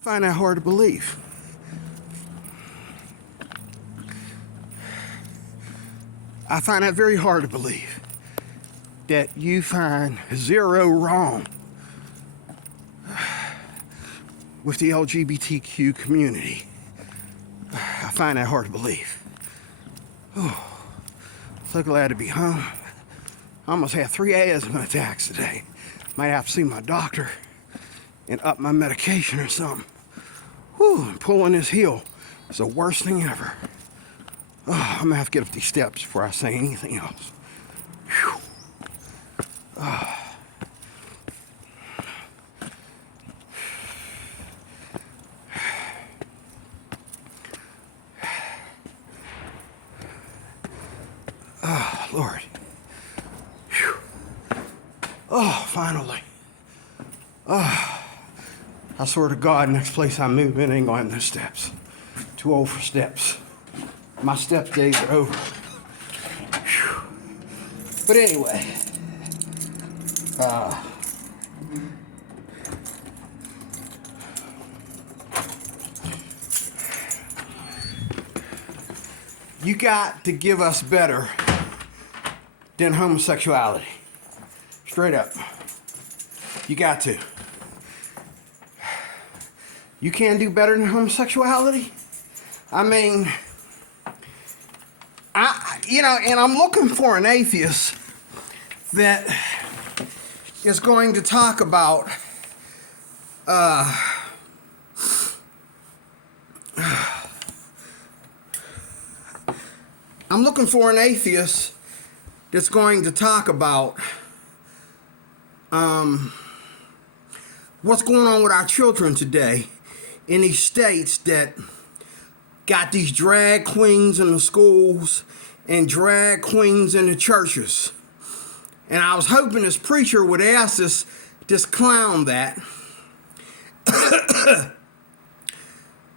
I find that hard to believe. I find that very hard to believe that you find zero wrong with the LGBTQ community. I find that hard to believe. Oh, so glad to be home. I almost had 3 asthma attacks today. Might have to see my doctor and up my medication or something. Whew, pulling this heel is the worst thing ever. Oh, I'm gonna have to get up these steps before I say anything else. Whew. Oh. Oh, Lord. Whew. Oh, finally. Oh. I swear to God, next place I move in ain't gonna have no steps. Too old for steps. My step days are over. Whew. But anyway, you got to give us better than homosexuality. Straight up. You got to. You can't do better than homosexuality? I mean, and I'm looking for an atheist that is going to talk about I'm looking for an atheist that's going to talk about what's going on with our children today in these states that got these drag queens in the schools and drag queens in the churches. And I was hoping this preacher would ask this clown that.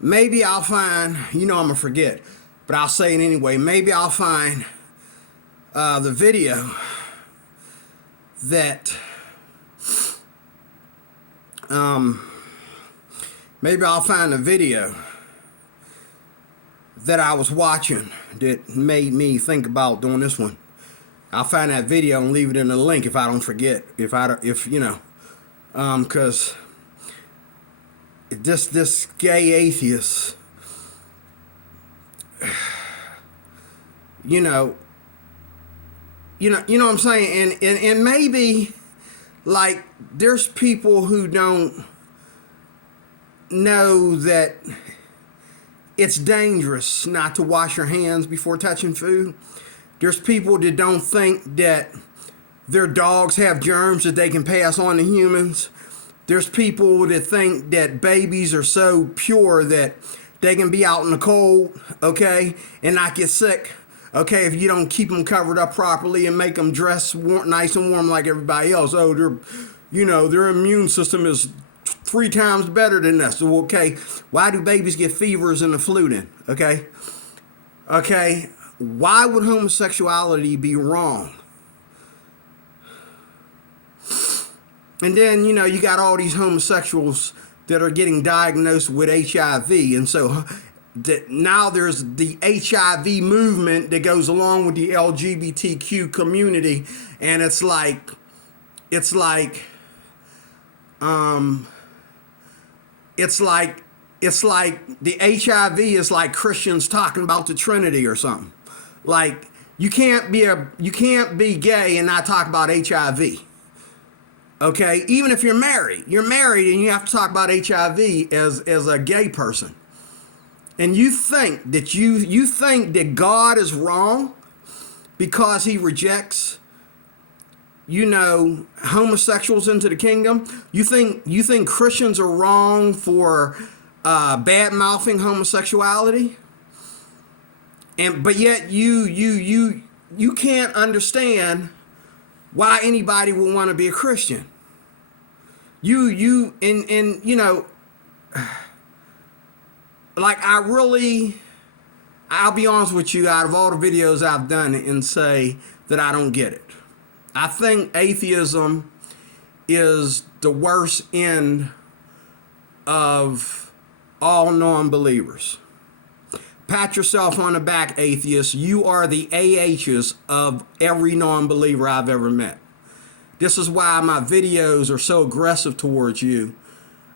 Maybe I'll find, I'm going to forget, but I'll say it anyway. Maybe I'll find the video that, maybe I'll find the video that I was watching that made me think about doing this one. I'll find that video and leave it in the link if I don't forget. Because this gay atheist, you know what I'm saying, and maybe like there's people who don't know that it's dangerous not to wash your hands before touching food. There's people that don't think that their dogs have germs that they can pass on to humans. There's people that think that babies are so pure that they can be out in the cold, okay, and not get sick, okay, if you don't keep them covered up properly and make them dress nice and warm like everybody else. Oh, their immune system is 3 times better than us. So, okay, why do babies get fevers and the flu then? Okay, why would homosexuality be wrong? And then, you got all these homosexuals that are getting diagnosed with HIV. And so now there's the HIV movement that goes along with the LGBTQ community. And it's like the HIV is like Christians talking about the Trinity or something. Like you can't be gay and not talk about HIV. Okay, even if you're married and you have to talk about HIV as a gay person. And you think that God is wrong because he rejects homosexuals into the kingdom. You think Christians are wrong for bad mouthing homosexuality, but yet you can't understand why anybody would want to be a Christian. Like I'll be honest with you, out of all the videos I've done, and say that I don't get it. I think atheism is the worst end of all non-believers. Pat yourself on the back, atheists. You are the AHs of every non-believer I've ever met. This is why my videos are so aggressive towards you,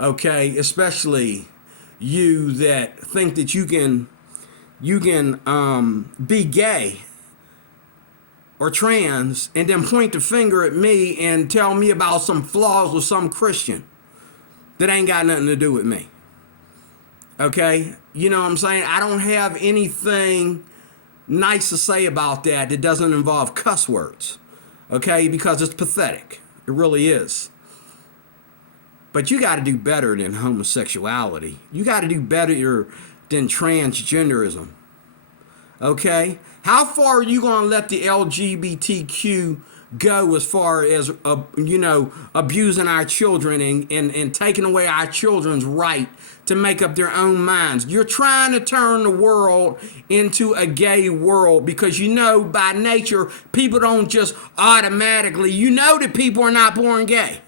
okay? Especially you that think that you can be gay or trans and then point the finger at me and tell me about some flaws with some Christian that ain't got nothing to do with me. Okay? You know what I'm saying? I don't have anything nice to say about that doesn't involve cuss words. Okay? Because it's pathetic. It really is. But you got to do better than homosexuality. You got to do better than transgenderism. Okay? How far are you going to let the LGBTQ go as far as, abusing our children and taking away our children's right to make up their own minds? You're trying to turn the world into a gay world because by nature, people don't just automatically, that people are not born gay.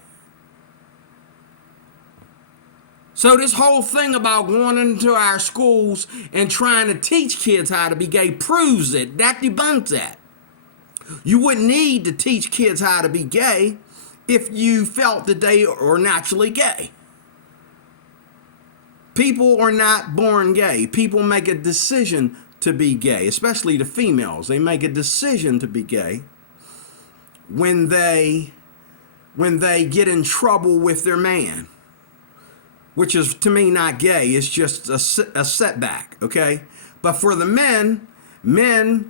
So this whole thing about going into our schools and trying to teach kids how to be gay proves it. That debunks that. You wouldn't need to teach kids how to be gay if you felt that they are naturally gay. People are not born gay. People make a decision to be gay, especially the females. They make a decision to be gay when they get in trouble with their man. Which is, to me, not gay. It's just a setback, okay? But for the men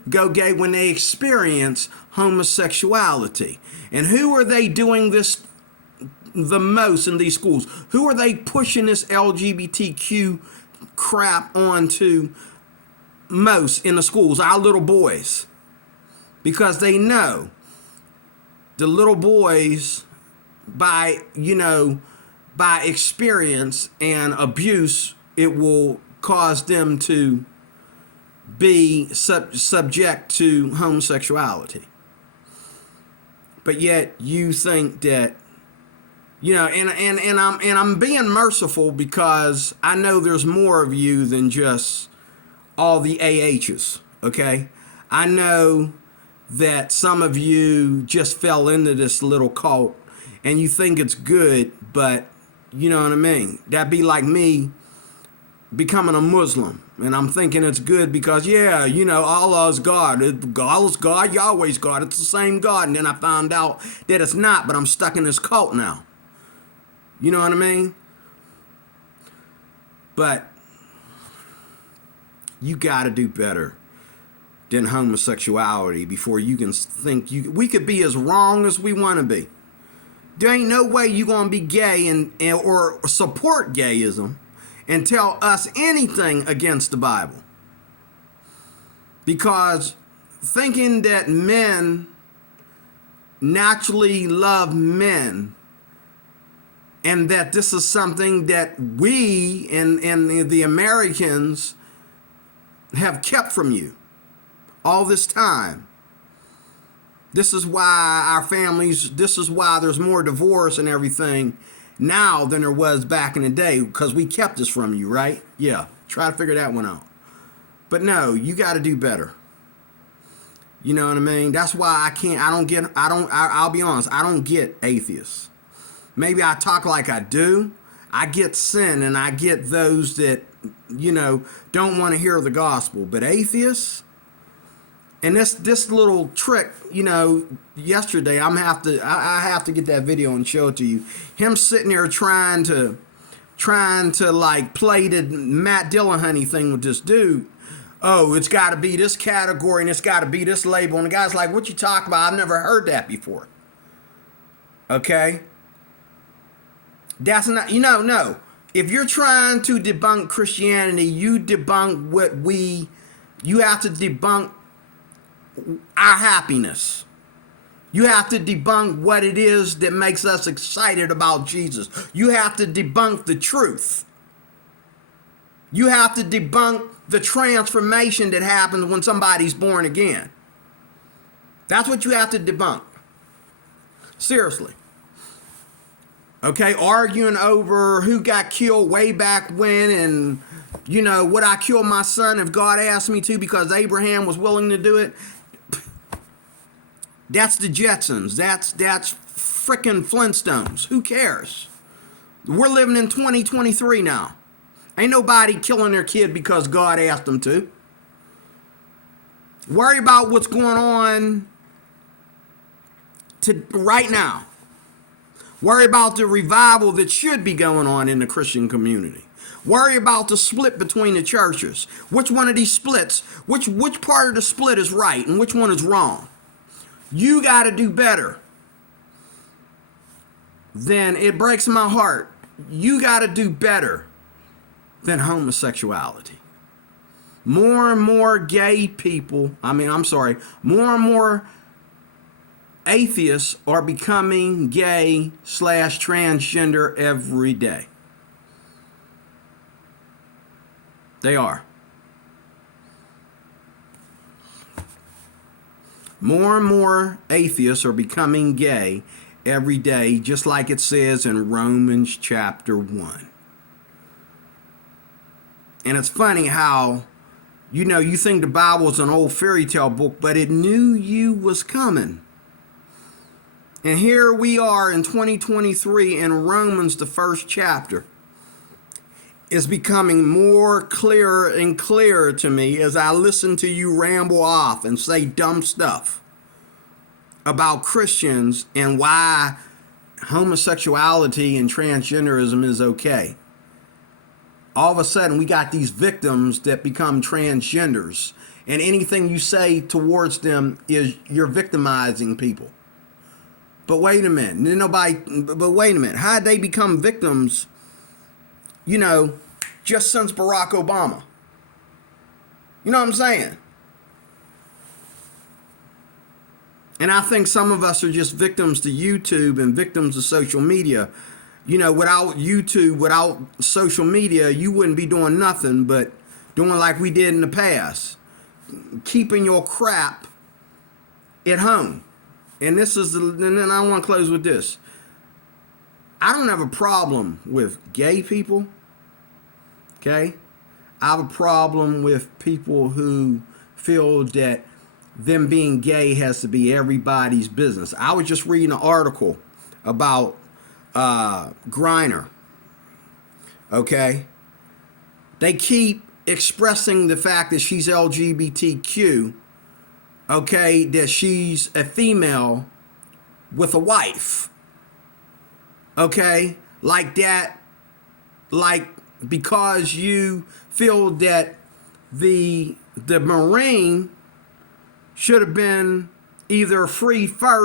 go gay when they experience homosexuality. And who are they doing this the most in these schools? Who are they pushing this LGBTQ crap onto most in the schools? Our little boys. Because they know the little boys, by experience and abuse, it will cause them to be subject to homosexuality. But yet you think that, and I'm being merciful because I know there's more of you than just all the AHs, okay? I know that some of you just fell into this little cult and you think it's good, but you know what I mean? That'd be like me becoming a Muslim. And I'm thinking it's good because, Allah is God. Allah is God, Yahweh's God. It's the same God. And then I found out that it's not, but I'm stuck in this cult now. You know what I mean? But you got to do better than homosexuality before you can think we could be as wrong as we want to be. There ain't no way you're going to be gay or support gayism and tell us anything against the Bible. Because thinking that men naturally love men and that this is something that we and the Americans have kept from you all this time. This is why our families, this is why there's more divorce and everything now than there was back in the day, because we kept this from you, right? Yeah, try to figure that one out. But no, you got to do better. You know what I mean? That's why I'll be honest, I don't get atheists. Maybe I talk like I do. I get sin and I get those that, don't want to hear the gospel. But atheists, and this little trick, yesterday I have to get that video and show it to you. Him sitting there trying to like play the Matt Dillahunty thing with this dude. Oh, it's got to be this category and it's got to be this label. And the guy's like, what you talking about? I've never heard that before. Okay? That's not, no. If you're trying to debunk Christianity, you debunk you have to debunk our happiness. You have to debunk what it is that makes us excited about Jesus. You have to debunk the truth. You have to debunk the transformation that happens when somebody's born again. That's what you have to debunk. Seriously. Okay, arguing over who got killed way back when, and would I kill my son if God asked me to because Abraham was willing to do it? That's the Jetsons. That's frickin' Flintstones. Who cares? We're living in 2023 now. Ain't nobody killing their kid because God asked them to. Worry about what's going on right now. Worry about the revival that should be going on in the Christian community. Worry about the split between the churches. Which one of these splits, which part of the split is right and which one is wrong? You got to do better. Then it breaks my heart. You got to do better than homosexuality. More and more gay people, more and more atheists are becoming gay / transgender every day. They are. More and more atheists are becoming gay every day, just like it says in Romans chapter 1. And it's funny how, you think the Bible is an old fairy tale book, but it knew you was coming. And here we are in 2023 in Romans, the first chapter. It's becoming more clearer and clearer to me as I listen to you ramble off and say dumb stuff about Christians and why homosexuality and transgenderism is okay. All of a sudden, we got these victims that become transgenders, and anything you say towards them is you're victimizing people. But wait a minute. How'd they become victims, just since Barack Obama? You know what I'm saying? And I think some of us are just victims to YouTube and victims of social media. Without YouTube, without social media, you wouldn't be doing nothing but doing like we did in the past. Keeping your crap at home. And then I want to close with this. I don't have a problem with gay people. Okay? I have a problem with people who feel that them being gay has to be everybody's business. I was just reading an article about Griner. Okay? They keep expressing the fact that she's LGBTQ. Okay, that she's a female with a wife. Okay? Like that, because you feel that the Marine should have been either free first